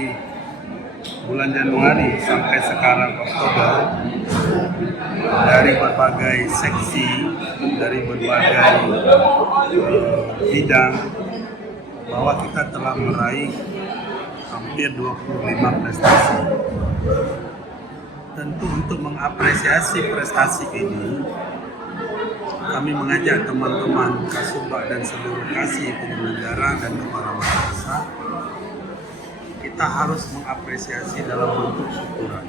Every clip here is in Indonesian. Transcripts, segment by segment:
dari bulan Januari sampai sekarang Oktober, dari berbagai seksi, dari berbagai bidang, bahwa kita telah meraih hampir 25 prestasi. Tentu untuk mengapresiasi prestasi ini, kami mengajak teman-teman Kasubag dan seluruh kasih penyelenggara dan kepala madrasah, kita harus mengapresiasi dalam bentuk syukuran.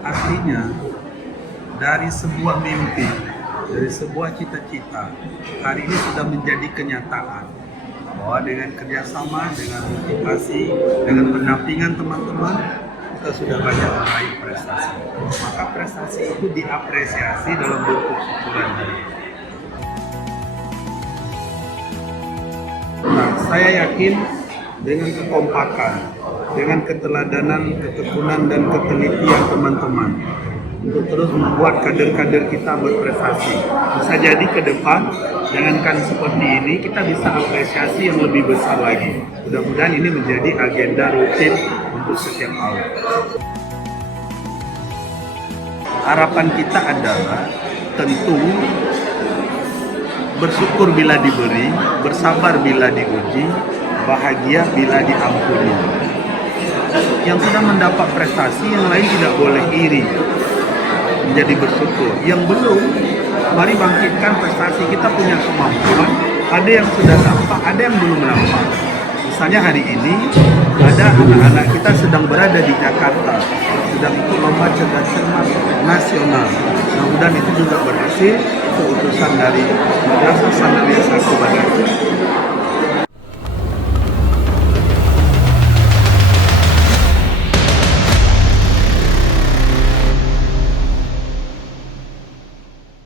Artinya, dari sebuah mimpi, dari sebuah cita-cita, hari ini sudah menjadi kenyataan bahwa dengan kerjasama, dengan motivasi, dengan pendampingan teman-teman, kita sudah banyak meraih prestasi. Maka prestasi itu diapresiasi dalam bentuk syukuran. Nah, saya yakin dengan kekompakan, dengan keteladanan, ketekunan, dan ketelitian teman-teman untuk terus membuat kader-kader kita berprestasi. Bisa jadi ke depan, jangankan seperti ini, kita bisa apresiasi yang lebih besar lagi. Mudah-mudahan ini menjadi agenda rutin untuk setiap tahun. Harapan kita adalah tentu bersyukur bila diberi, bersabar bila diuji, bahagia bila diampuni. Yang sudah mendapat prestasi, yang lain tidak boleh iri, menjadi bersyukur. Yang belum, mari bangkitkan prestasi. Kita punya kemampuan, ada yang sudah nampak, ada yang belum nampak. Misalnya hari ini, ada anak-anak kita sedang berada di Jakarta, sedang ikut lomba cerdas cermat nasional. Mudah-mudahan itu juga berhasil, keutusan dari Madrasah Sanawiyah 1 Badar.